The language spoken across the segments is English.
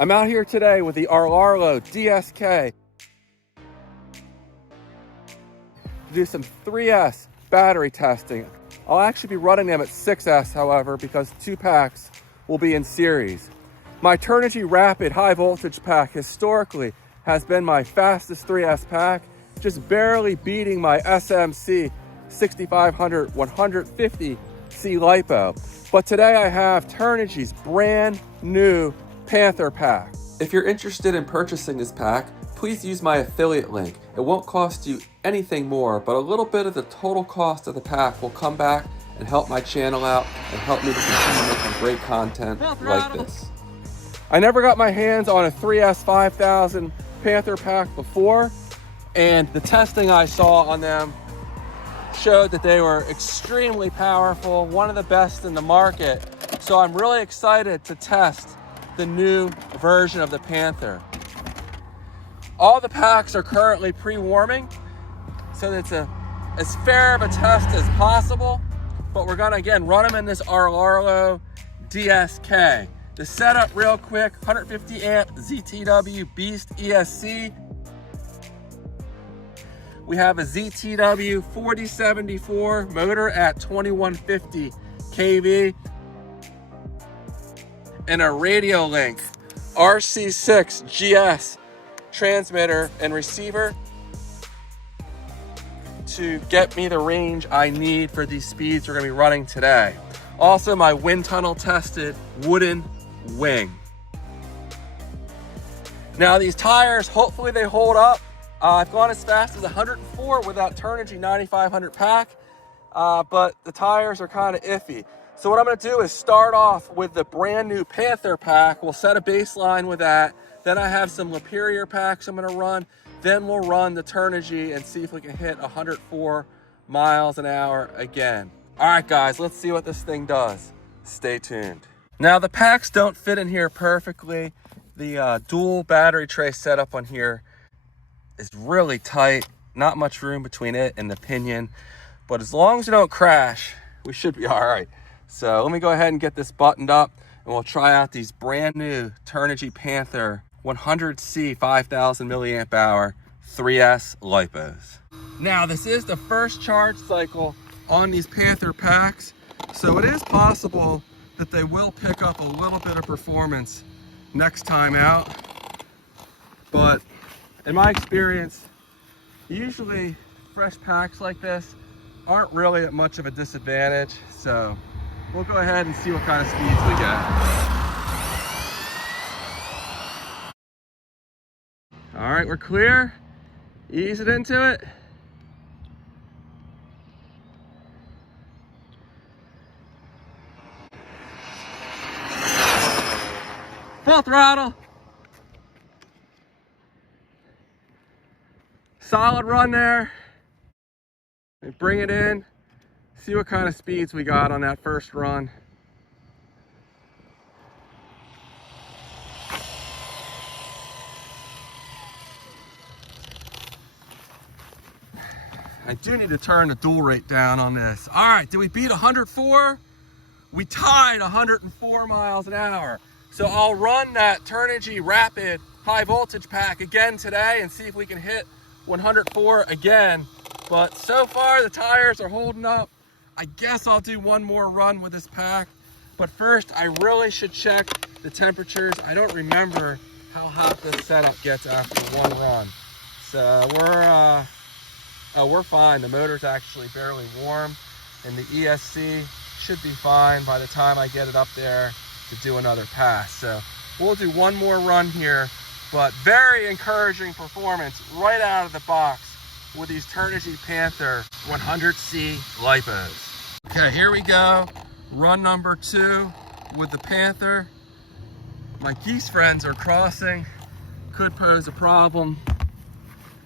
I'm out here today with the Rlaarlo DSK to do some 3S battery testing. I'll actually be running them at 6S, however, because 2 packs will be in series. My Turnigy Rapid high voltage pack historically has been my fastest 3S pack, just barely beating my SMC 6500 150C LIPO. But today I have Turnigy's brand new Panther pack. If you're interested in purchasing this pack, please use my affiliate link. It won't cost you anything more, but a little bit of the total cost of the pack will come back and help my channel out and help me to continue making great content like this. I never got my hands on a 3S 5000 Panther pack before, and the testing I saw on them showed that they were extremely powerful, one of the best in the market. So I'm really excited to test the new version of the Panther. All the packs are currently pre-warming, so it's as fair of a test as possible, but we're gonna again run them in this Rlaarlo DSK. The setup real quick, 150 amp ZTW Beast ESC. We have a ZTW 4074 motor at 2150 kV and a Radiolink RC6 GS transmitter and receiver to get me the range I need for these speeds we're gonna be running today. Also, my wind tunnel tested wooden wing. Now these tires, hopefully they hold up. I've gone as fast as 104 with that Turnigy 9500 pack, but the tires are kind of iffy. So what I'm gonna do is start off with the brand new Panther pack. We'll set a baseline with that. Then I have some Superior packs I'm gonna run. Then we'll run the Turnigy and see if we can hit 104 miles an hour again. All right, guys, let's see what this thing does. Stay tuned. Now, the packs don't fit in here perfectly. The dual battery tray setup on here is really tight. Not much room between it and the pinion. But as long as we don't crash, we should be all right. So let me go ahead and get this buttoned up and we'll try out these brand new Turnigy Panther 100C 5000 milliamp hour 3S LIPOs. Now, this is the first charge cycle on these Panther packs, so it is possible that they will pick up a little bit of performance next time out. But in my experience, usually fresh packs like this aren't really at much of a disadvantage. So we'll go ahead and see what kind of speeds we get. All right, we're clear. Ease it into it. Full throttle. Solid run there. Bring it in. See what kind of speeds we got on that first run. I do need to turn the dual rate down on this. All right, did we beat 104? We tied 104 miles an hour. So I'll run that Turnigy Rapid high voltage pack again today and see if we can hit 104 again. But so far the tires are holding up. I guess I'll do one more run with this pack. But first, I really should check the temperatures. I don't remember how hot this setup gets after one run. So we're fine. The motor's actually fairly warm and the ESC should be fine by the time I get it up there to do another pass. So we'll do one more run here, but very encouraging performance right out of the box with these Turnigy Panther 100C LIPOs. Okay, here we go. Run number 2 with the Panther. My geese friends are crossing. Could pose a problem.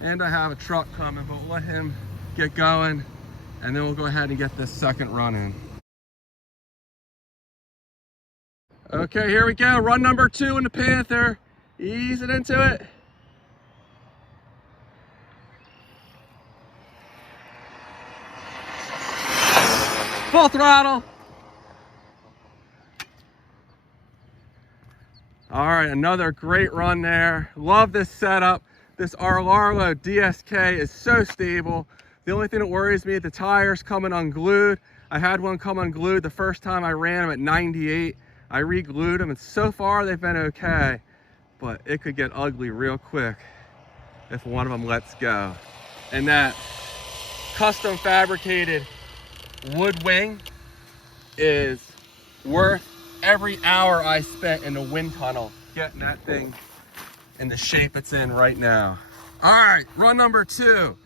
And I have a truck coming, but we'll let him get going and then we'll go ahead and get this second run in. Okay, here we go. Run number 2 in the Panther. Ease it into it. Full throttle. All right, another great run there. Love this setup. This Rlaarlo DSK is so stable. The only thing that worries me, the tires coming unglued. I had one come unglued the first time I ran them at 98. I re-glued them, and so far they've been okay, but it could get ugly real quick if one of them lets go. And that custom fabricated wood wing is worth every hour I spent in the wind tunnel getting that thing in the shape it's in right now. All right, run number 2,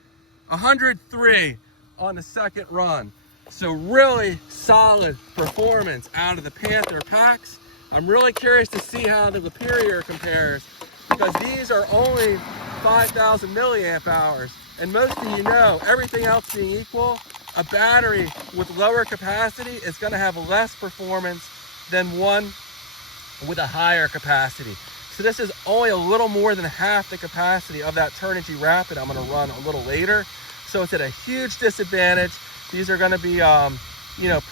103 on the second run. So really solid performance out of the Panther packs. I'm really curious to see how the Superior compares, because these are only 5,000 milliamp hours. And most of you know, everything else being equal, a battery with lower capacity is going to have less performance than one with a higher capacity. So this is only a little more than half the capacity of that Turnigy Rapid I'm going to run a little later. So it's at a huge disadvantage. These are going to be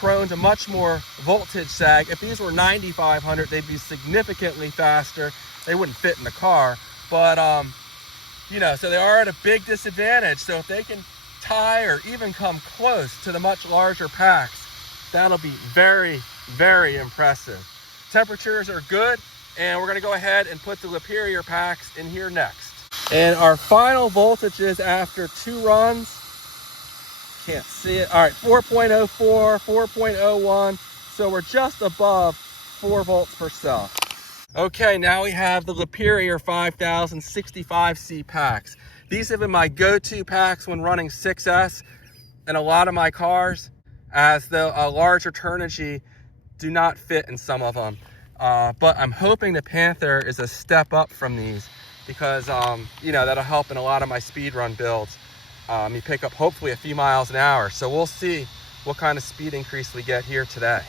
prone to much more voltage sag. If these were 9,500, they'd be significantly faster. They wouldn't fit in the car, but so they are at a big disadvantage. So if they can tie or even come close to the much larger packs, that'll be very, very impressive. Temperatures are good, and we're going to go ahead and put the Superior packs in here next. And our final voltages after 2 runs, can't see it. All right, 4.04, 4.01. So we're just above 4 volts per cell. Okay, now we have the Superior 5065C packs. These have been my go-to packs when running 6S in a lot of my cars, as the larger Turnigy do not fit in some of them. But I'm hoping the Panther is a step up from these, because that'll help in a lot of my speedrun builds. You pick up hopefully a few miles an hour. So we'll see what kind of speed increase we get here today.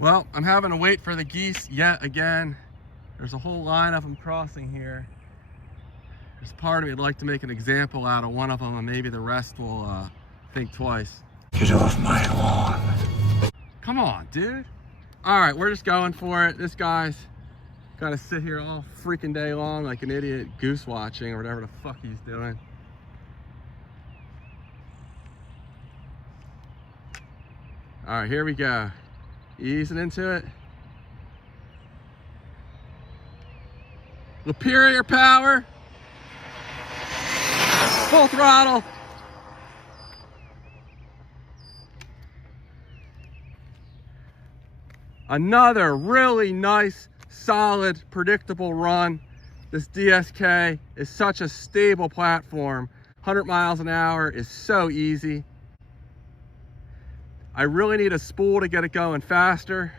Well, I'm having to wait for the geese yet again. There's a whole line of them crossing here. There's part of me would like to make an example out of one of them, and maybe the rest will think twice. Get off my lawn. Come on, dude. All right, we're just going for it. This guy's got to sit here all freaking day long like an idiot goose watching or whatever the fuck he's doing. All right, here we go. Easing into it. Superior power. Full throttle. Another really nice, solid, predictable run. This DSK is such a stable platform. 100 miles an hour is so easy. I really need a spool to get it going faster.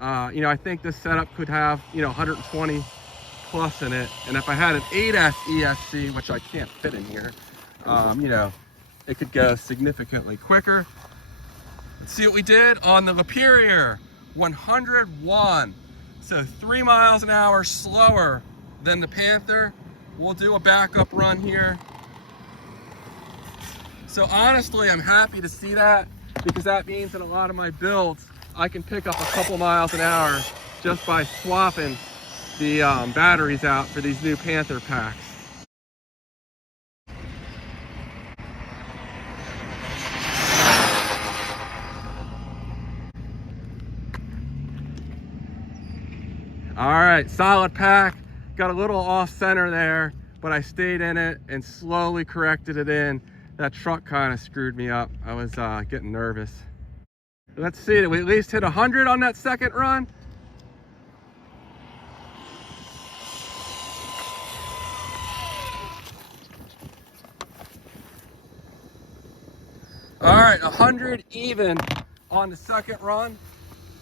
I think this setup could have 120 plus in it, and if I had an 8S ESC, which I can't fit in here, it could go significantly quicker. Let's see what we did on the Superior. 101, so 3 miles an hour slower than the Panther. We'll do a backup run here. So honestly, I'm happy to see that, because that means in a lot of my builds, I can pick up a couple miles an hour just by swapping the batteries out for these new Panther packs. All right, solid pack. Got a little off center there, but I stayed in it and slowly corrected it in. That truck kind of screwed me up. I was getting nervous. Let's see, did we at least hit 100 on that second run? All right, 100 even on the second run.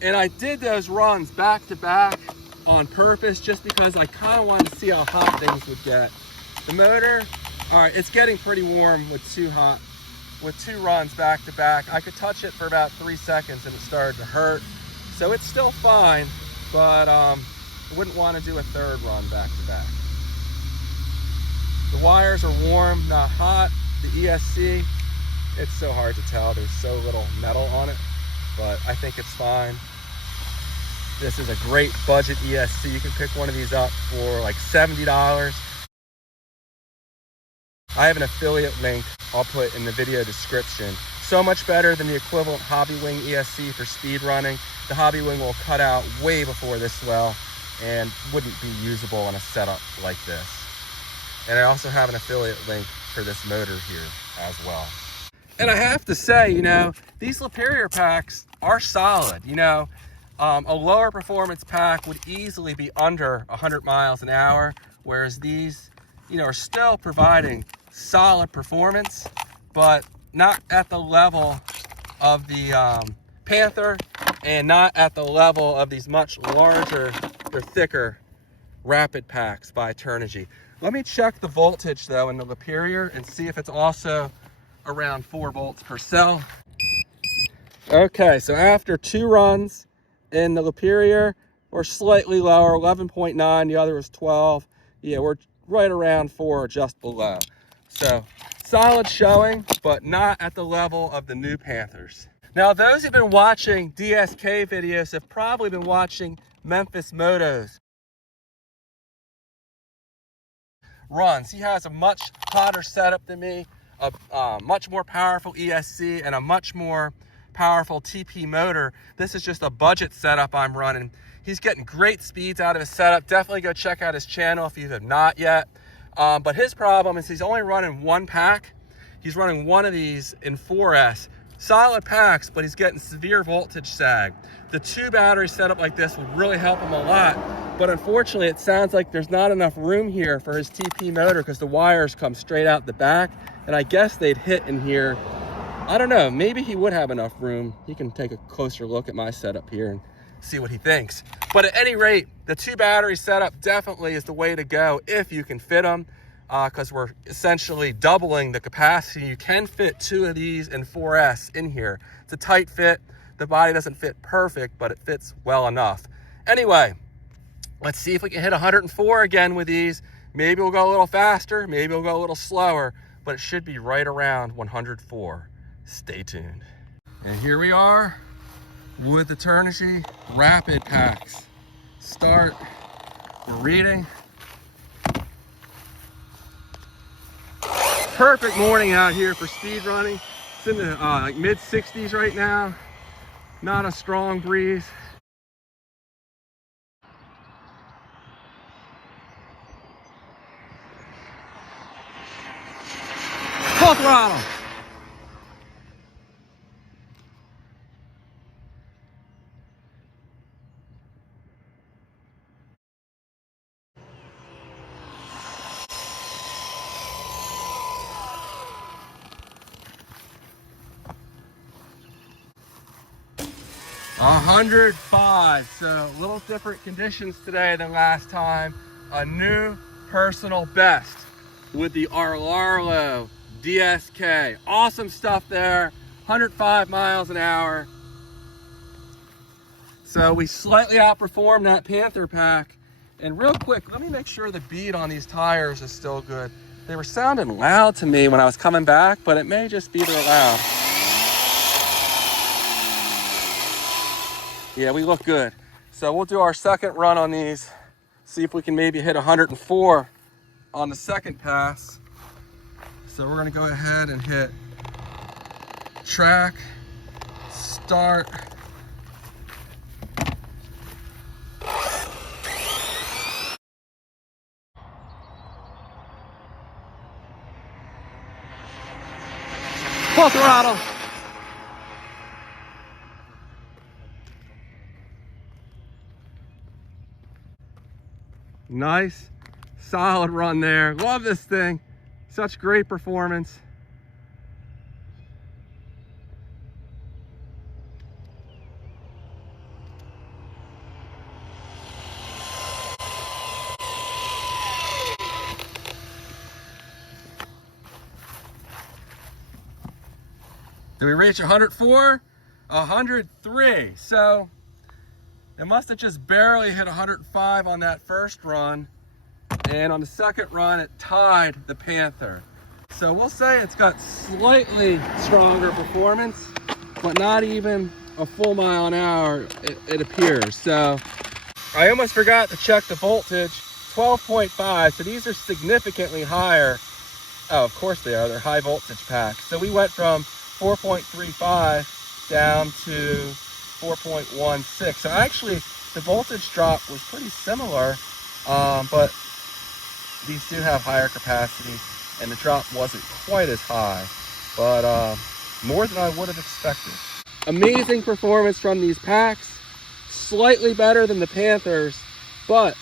And I did those runs back to back on purpose, just because I kind of wanted to see how hot things would get. The motor, all right, it's getting pretty warm with 2 runs back to back. I could touch it for about 3 seconds and it started to hurt. So it's still fine, but I wouldn't want to do a third run back to back. The wires are warm, not hot. The ESC, it's so hard to tell. There's so little metal on it, but I think it's fine. This is a great budget ESC. You can pick one of these up for like $70. I have an affiliate link I'll put in the video description. So much better than the equivalent Hobby Wing ESC for speed running. The Hobby Wing will cut out way before this well and wouldn't be usable on a setup like this. And I also have an affiliate link for this motor here as well. And I have to say, you know, these Superior packs are solid. You know, a lower performance pack would easily be under 100 miles an hour, whereas these, you know, are still providing solid performance, but not at the level of the Panther and not at the level of these much larger or thicker Rapid packs by Turnigy. Let me check the voltage though in the Superior and see if it's also around 4 volts per cell. Okay, so after 2 runs in the Superior, we're slightly lower, 11.9, the other was 12. Yeah, we're right around 4 or just below. So solid showing, but not at the level of the new Panthers. Now, those who've been watching DSK videos have probably been watching Memphis Moto's runs. He has a much hotter setup than me, a much more powerful ESC, and a much more powerful TP motor. This is just a budget setup I'm running. He's getting great speeds out of his setup. Definitely go check out his channel if you have not yet. But his problem is he's only running 1 pack. He's running one of these in 4S. Solid packs, but he's getting severe voltage sag. The 2 battery setup like this would really help him a lot. But unfortunately, it sounds like there's not enough room here for his TP motor because the wires come straight out the back. And I guess they'd hit in here. I don't know, maybe he would have enough room. He can take a closer look at my setup here and see what he thinks. But at any rate, the 2 battery setup definitely is the way to go if you can fit them, because we're essentially doubling the capacity. You can fit 2 of these in 4S in here. It's a tight fit. The body doesn't fit perfect, but it fits well enough. Anyway, let's see if we can hit 104 again with these. Maybe we'll go a little faster, maybe we'll go a little slower, but it should be right around 104. Stay tuned. And here we are with the Turnigy Rapid packs. Start, we're reading. Perfect morning out here for speed running. It's in the like mid 60s right now. Not a strong breeze. Full throttle. $105, so a little different conditions today than last time. A new personal best with the Rlaarlo DSK. Awesome stuff there, 105 miles an hour. So we slightly outperformed that Panther pack. And real quick, let me make sure the beat on these tires is still good. They were sounding loud to me when I was coming back, but it may just be they're loud. Yeah, we look good. So we'll do our second run on these, see if we can maybe hit 104 on the second pass. So we're gonna go ahead and hit track, start. Full throttle. Nice, solid run there. Love this thing. Such great performance. Did we reach 104? 103. So It must have just barely hit 105 on that first run. And on the second run, it tied the Panther. So we'll say it's got slightly stronger performance, but not even a full mile an hour, it appears. So I almost forgot to check the voltage, 12.5. So these are significantly higher. Oh, of course they are. They're high voltage packs. So we went from 4.35 down to 4.16. So actually the voltage drop was pretty similar, but these do have higher capacity and the drop wasn't quite as high, but more than I would have expected. Amazing performance from these packs, slightly better than the Panthers, but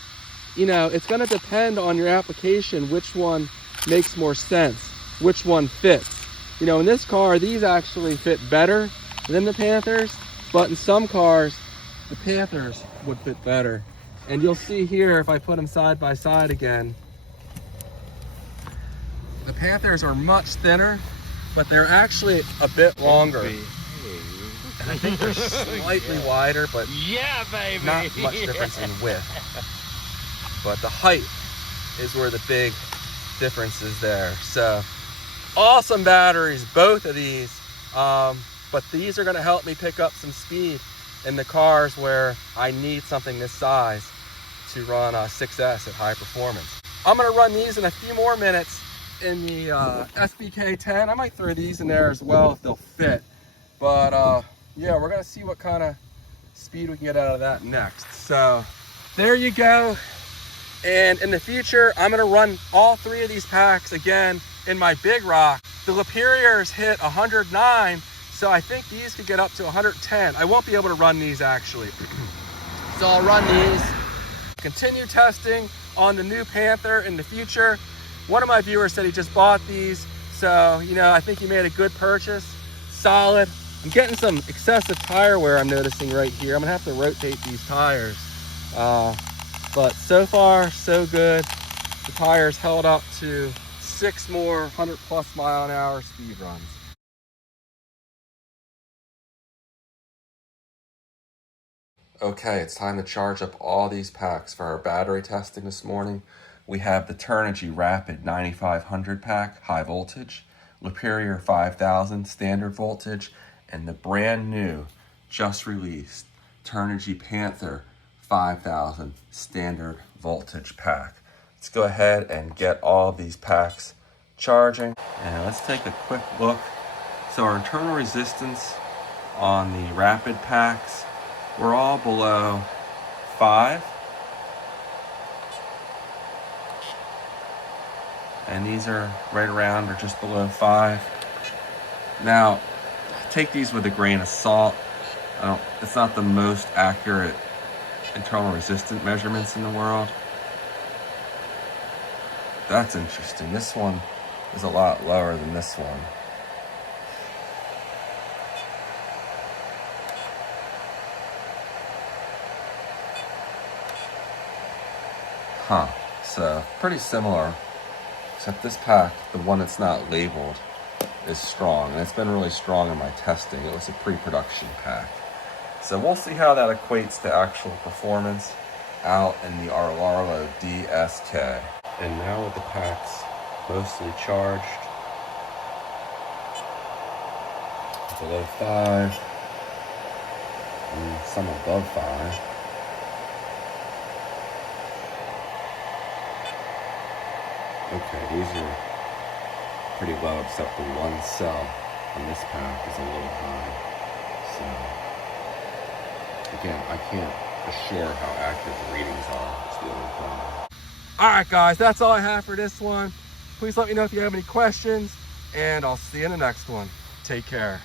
you know, it's going to depend on your application which one makes more sense, which one fits. You know, in this car, these actually fit better than the Panthers, but in some cars, the Panthers would fit better. And you'll see here, if I put them side by side again, the Panthers are much thinner, but they're actually a bit longer. And I think they're slightly wider, but yeah, baby, not much difference in width. But the height is where the big difference is there. So awesome batteries, both of these. But these are gonna help me pick up some speed in the cars where I need something this size to run a 6S at high performance. I'm gonna run these in a few more minutes in the SBK 10. I might throw these in there as well if they'll fit. But yeah, we're gonna see what kind of speed we can get out of that next. So there you go. And in the future, I'm gonna run all three of these packs again in my big rock. The Superiors hit 109, so I think these could get up to 110. I won't be able to run these actually. So I'll run these, continue testing on the new Panther in the future. One of my viewers said he just bought these, so you know, I think he made a good purchase, solid. I'm getting some excessive tire wear I'm noticing right here. I'm gonna have to rotate these tires. But so far, so good. The tires held up to 6 more 100+ mile an hour speed runs. Okay, it's time to charge up all these packs for our battery testing this morning. We have the Turnigy Rapid 9500 pack, high voltage, Superior 5000 standard voltage, and the brand new, just released, Turnigy Panther 5000 standard voltage pack. Let's go ahead and get all of these packs charging. And let's take a quick look. So our internal resistance on the Rapid packs, we're all below 5. And these are right around or just below 5. Now, take these with a grain of salt. It's not the most accurate internal resistance measurements in the world. That's interesting. This one is a lot lower than this one. Huh, so pretty similar, except this pack, the one that's not labeled, is strong, and it's been really strong in my testing. It was a pre-production pack. So we'll see how that equates to actual performance out in the Rlaarlo DSK. And now with the packs mostly charged, below 5, and some above 5. Okay, these are pretty low, except the one cell on this pack is a little high. So again, I can't assure how accurate the readings are. It's the only problem. All right, guys, that's all I have for this one. Please let me know if you have any questions, and I'll see you in the next one. Take care.